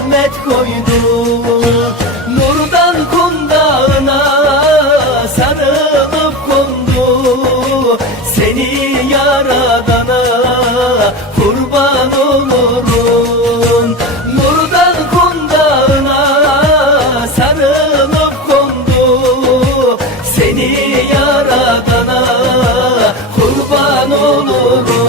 rahmet koydu. Nurdan kundağına sarılıp kondu. Seni yaradana kurban olurum. Nurdan kundağına sarılıp kondu. Seni yaradana kurban olurum.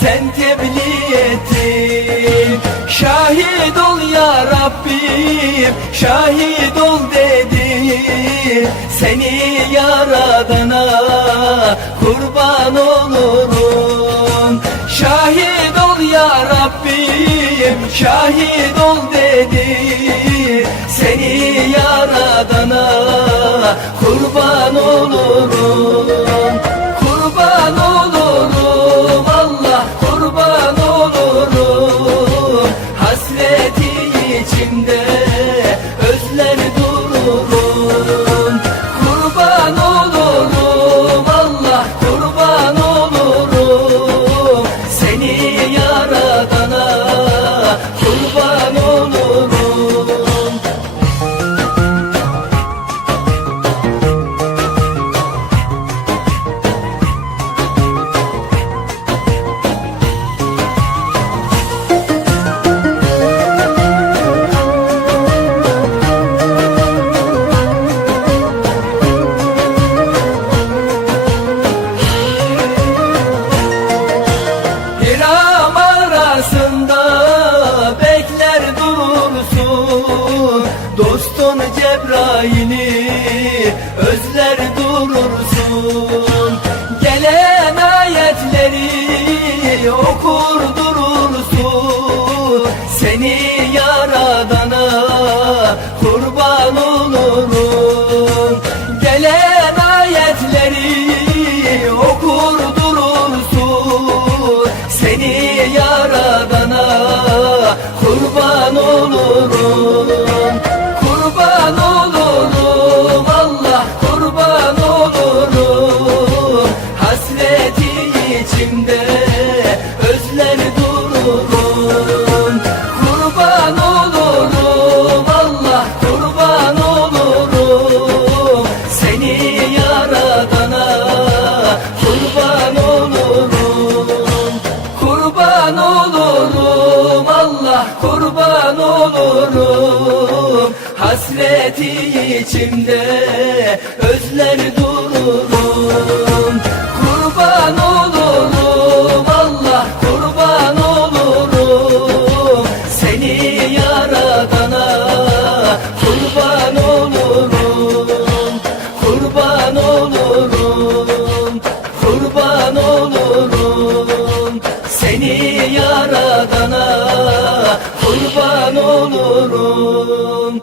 Sen tebliğ ettin Şahit ol ya Rabbim şahit ol dedi Seni yaradana kurban olurum. Şahit ol ya Rabbim şahit ol dedi Seni yaradana kurban olurum dururum Cebrail'i özler durursun. Gelen ayetleri okur durursun. Seni yaradana yaradana kurban olurum Kurban olurum Allah kurban olurum. Hasreti içimde özler dururum Kurban olurum olurum